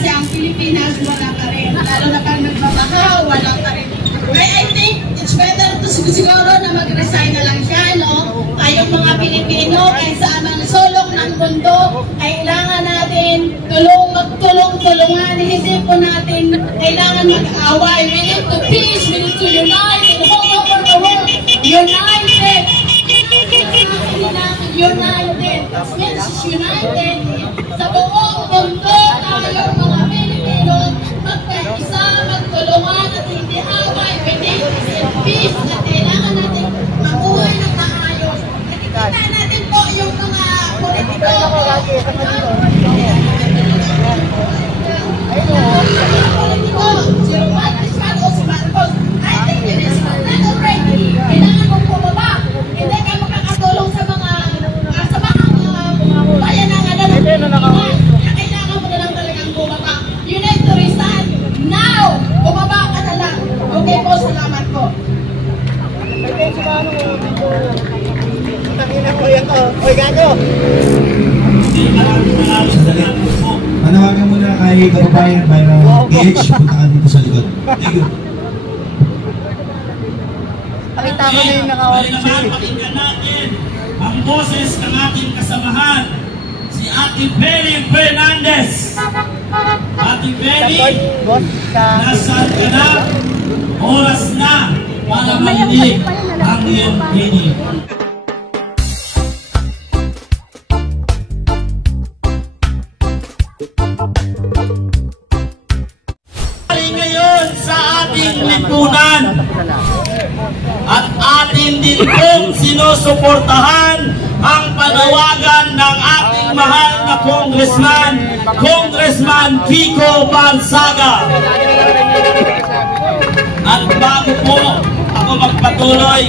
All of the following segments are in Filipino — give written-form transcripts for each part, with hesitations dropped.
kasi ang Pilipinas wala ka rin. Lalo na pag nagbabaha, wala ka rin. I think it's better to siguro na mag-resign na lang siya, no? Tayong mga Pilipino, kaysa ang sulok ng mundo, kailangan natin magtulong-tulungan. Hindi po natin kailangan mag-away. We need to peace, we need to unite, and all over the world, united. United. That means united. Sa buong mundo, tayong mga Pilipino, magkaisa, magtulungan at hindi away. We need peace at kailangan natin mabuhay ng maayos. Nakikita natin po yung mga politiko. Si Roman Crismado o si Marcos, I think it is not already. Kailangan mong bumaba. Hindi ka makakatulong sa mga bayan ng kailangan mo na lang talagang bumaba. You need to resign now. Bumaba ka na lang. Okay po, salamat po. Manawagan mo na kay kababayan para PH, punta ka dito sa likod. Thank you. Pakita mo na yung nakawarin siya. Pakinggan natin ang boses ng ating kasamahan, si Ate Beli Fernandez. Ate Beli, nasaan ka na? Oras na para marinig ang iyong tinig. Ngayon sa ating lipunan at atin din pong sinusuportahan ang panawagan ng ating mahal na Congressman Kiko Balsaga. At bago po ako magpatuloy,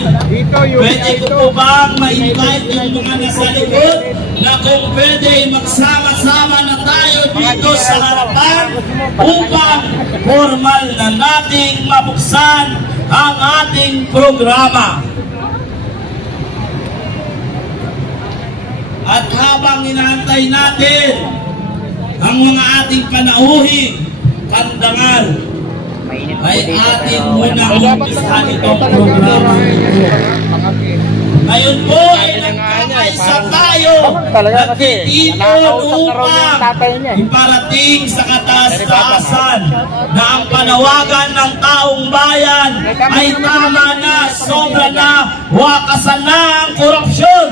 pwede ko po bang ma-invite yung mga nasa likod na kung pwede magsama-sama na tayo dito sa harapan upang formal na nating mabuksan ang ating programa. At habang inaantay natin ang mga ating panauhing kandangal, ay atin munang umpisahan itong programa. Ngayon po ay nagkakaisa tayo nagtitipon upang iparating sa kataas-taasan na ang panawagan ng taong bayan ay tama na, sobra na, wakasan na ang korupsyon.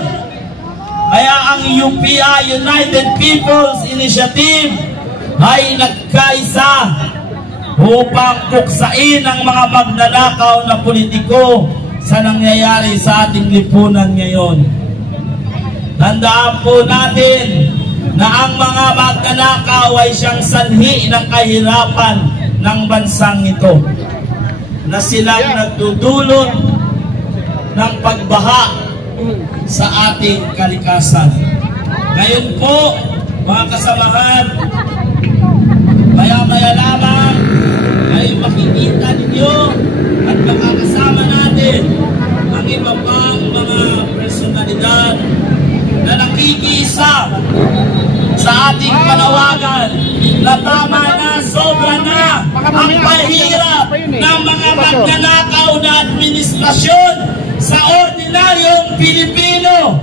Kaya ang UPI, United People's Initiative, ay nagkaisa upang puksain ang mga magnanakaw na politiko sa nangyayari sa ating lipunan ngayon. Tandaan po natin na ang mga magnanakaw ay siyang sanhi ng kahirapan ng bansang ito, na silang nagdudulot ng pagbaha sa ating kalikasan. Ngayon po, mga kasamahan, maya-maya lamang ay makikita ninyo at makakasama natin ang iba pang mga personalidad na nakikiisa sa ating panawagan na tama na, sobra na ang pahirap ng mga magnanakaw na administrasyon sa ordinaryong Pilipino.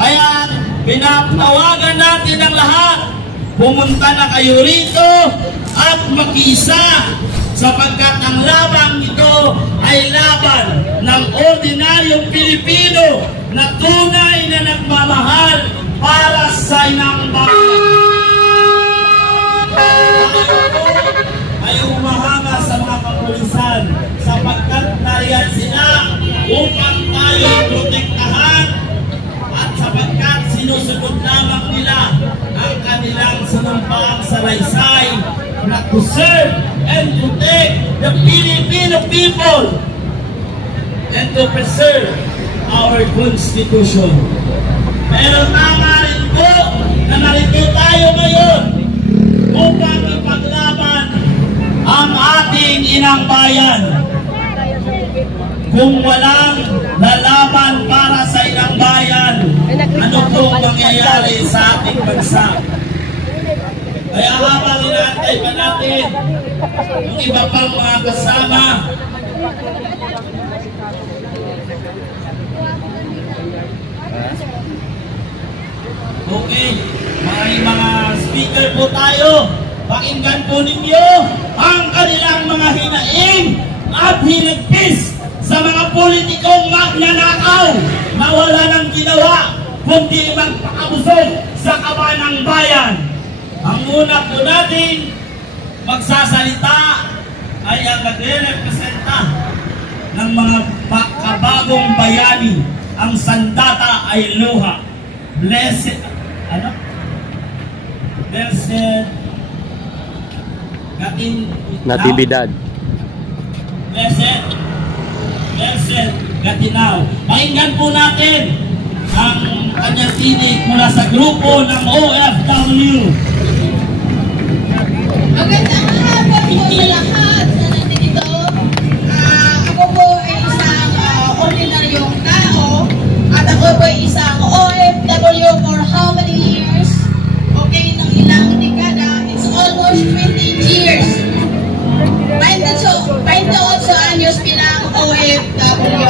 Kaya pinapanawagan natin ang lahat, pumunta na kayo rito at makiisa, sapagkat ang labang ito ay laban ng ordinaryong Pilipino na tunay na nagmamahal para sa inang bayan. Ay humahanga sa mga kapulisan, sapagkat nariyan sila upang tayo protektahan at sapagkat sinusunod lamang nila ang kanilang sinumpaang salaysay na to serve and protect the Filipino people and to preserve our Constitution. Pero tama rin po na narito tayo ngayon upang ipaglaban ang ating inang bayan. Kung walang lalaban para sa inang bayan, ano pong mangyayari sa ating bansa? Kaya habang inaantay pa natin yung iba pang mga kasama, okay, may mga speaker po tayo. Pakinggan po ninyo ang kanilang mga hinaing at hinagpis sa mga politikong magnanakaw na wala nang ginawa kundi magpakabusog sa kaban ng bayan. Ang una po natin magsasalita ay ang nagre-representa ng mga kabagong bayani. Ang sandata ay luha. Blessed, Blessed Natividad. Blessed Gatinaw. Pakinggan po natin ang kanyang tinig mula sa grupo ng OFW. Magandang hapon po sa lahat na nandito. Ako po ay isang ordinaryong tao at ako po ay isang OFW for how many years? Okay, ng ilang dekada. It's almost 20 years. 28 anyos bilang OFW.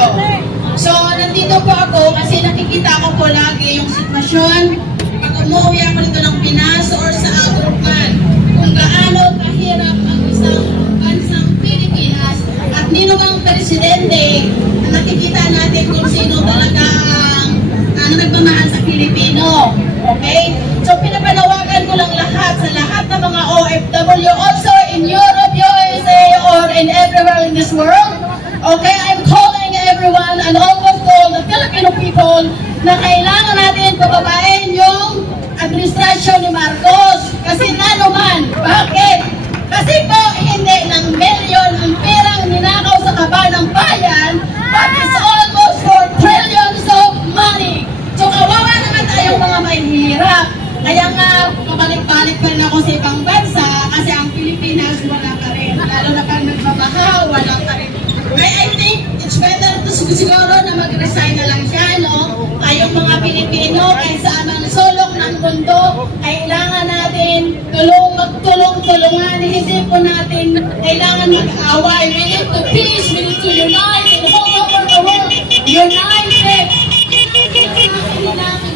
So, nandito po ako kasi nakikita ko po lagi yung sitwasyon pag umuwi ako dito ng Pinas or sa Agrupan, kung gaano kahirap ang isang bansang Pilipinas at ninumang presidente na nakikita natin kung sino talaga ang nagmamahal sa Pilipino. Okay? So, pinapanawagan ko lang lahat sa lahat ng mga OFW, also in Europe, USA, or in everywhere in this world. Okay, I'm calling everyone and almost all the Filipino people na kailangan natin pababain yung administrasyon ni Marcos. Kasi nanuman, bakit? Kasi po hindi ng milyon ang perang ninakaw sa kaban ng bayan, but it's almost 4 trillions of money. So kawawa naman tayong mga mahihirap. Kaya nga, pabalik-balik pa rin ako sa ibang bansa kasi ang Pilipinas wala pa rin. Lalo na pag nagbabaha, wala pa rin. I think it's better to siguro na mag-resign na lang siya, no? Tayong mga Pilipino, kahit saan ang sulok ng mundo, kailangan natin magtulong-tulungan. Hindi po natin kailangan mag-away. We need to peace, we need to unite in all over the world. United!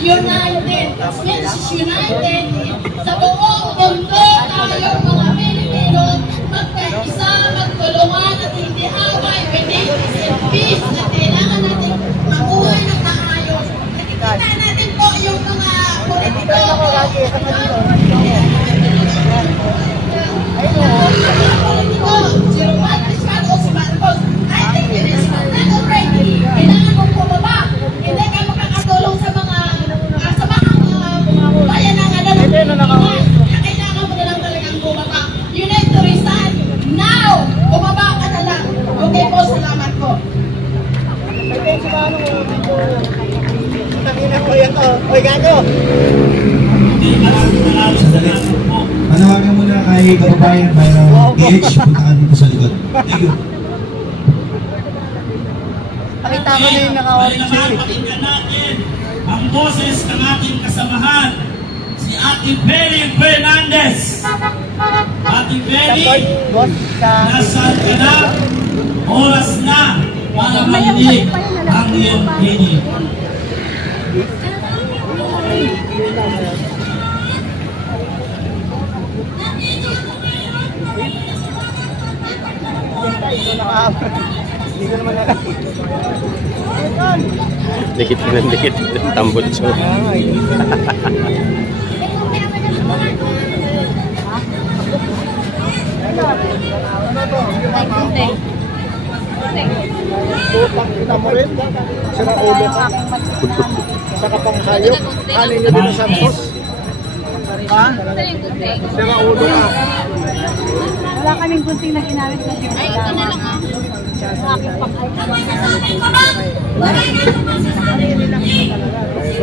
United! That means united sa buong mundo tayong mga Pilipino, magkaisa, magtulungan at hindi away. We need peace at kailangan natin mabuhay ng maayos. Nakikita natin po yung mga politiko. Si Roman Crispago o si Marcos, I think it is not already. Kailangan mong bumaba. Hindi ka makakatulong sa mga bayan ng kailangan mo na lang talagang bumaba. You need to resign now. Bumaba ka na lang. Okay po, salamat po. Oy, gago! Manawagan muna kay kababayan para PH, punta ka dito sa likod. Thank you. Pakita ko na yung naka-orange shirt. Pakinggan natin ang boses ng ating kasamahan, si Ate Beli Fernandez. Ate Beli, nasaan ka na? Oras na para marinig ang iyong tinig. Dikit ng dikit tambot siya. Kita mo rin, sira ulo ka. Sa kapang hayop, kanin nyo din ang Santos. Ha? Sira ulo ka. Wala kaming kunting na ginamit na yung ay, ito na lang ah. Sa aking pagkakas. Nasasabi ko ba? Wala nga naman sasabi ko na si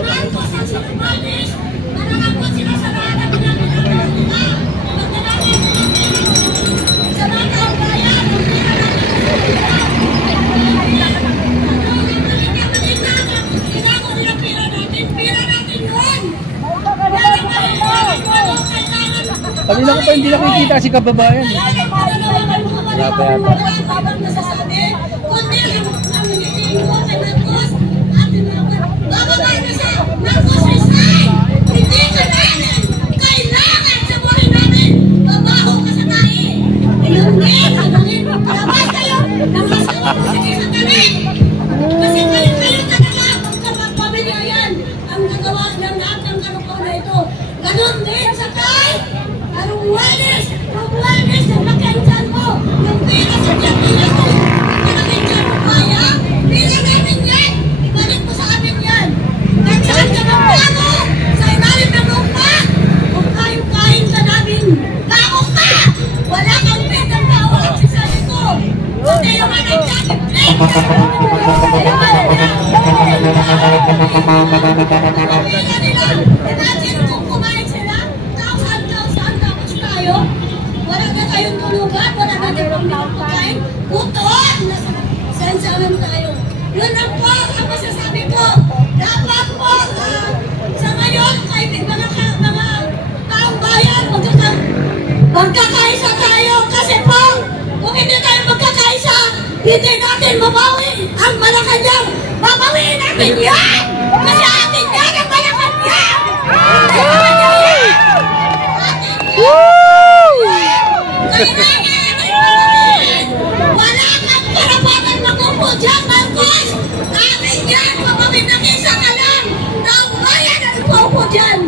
Marcos ang Socrates na nangako sila sa mga pinag-aaral nila. Magdalangin sa mga taong bayan kung Kami Kanina ko pa hindi nakikita si kababayan. Wala pa yata. Kundi ang hindi ko sa Marcos at bababay na siya. Marcos resign! Hindi ka namin! Kailangan sa buhay namin! Babaho ka sa tayo! Ilungin! Labas kayo! Labas kayo! Sige sa tanin! Kasi kayo talaga ang pamilya yan ang nagawa ng lahat ng kanukaw na ito. Ganon din sa tayo! Anong walis? Ang walis na makainsan mo! Yung pila sa tiyak nila ko! Hindi nakinsan mo kaya? Pila namin yan! Ibalik mo sa amin yan! Kahit saan ka magbago! Sa ilalim ng lupa! Kung kayong-kain ka namin! Kaong ka! Wala kang petang kaolang sa sabi ko! Kundi yung anak namin! Pila nila! Imagine kung kumain sila! Thousand tapos tayo! Wala na tayong tulugan! Wala na tayong pagkain! Puton! Sensahan tayo! Yun lang po ang masasabi ko! Dapat po sa ngayon kay mga taong bayan magkakaisa tayo kasi po kung hindi tayo magkakaisa hindi natin mabawi ang Malacanang! Babawiin natin yan! Kasi atin yan ang Malacanang! Wala kang karapatan magupo dyan, Marcos! Amin yan! Mabawin ng isang alam! Taong bayan ang upo dyan!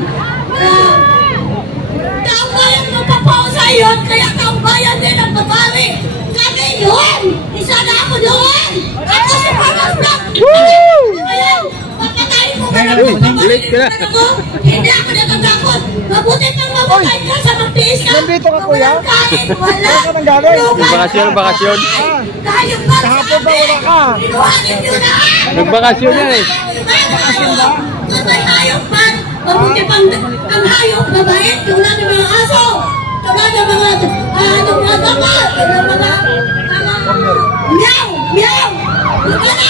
Taong bayan magpapao sa iyon, kaya taong bayan din ang babawi! Kami yun! Isa na ako doon! Ako si Marcos Black! Ngayon, papatayin mo ba na ako? Hindi ako natatakot! Mabuti pang mabuhay ka sa magtiis ka! Nandito ka, kuya? Wala! Bakasyon. Kahit Kahapon ba wala ka? inuhanin nyo na! Nagbakasyon yan eh. Bakasyon ba? Kung may hayop man, mabuti pang ang hayop mabait, tulad ng mga aso, tulad ng mga dapat, tulad ng mga meow! Meow! Huwag ka na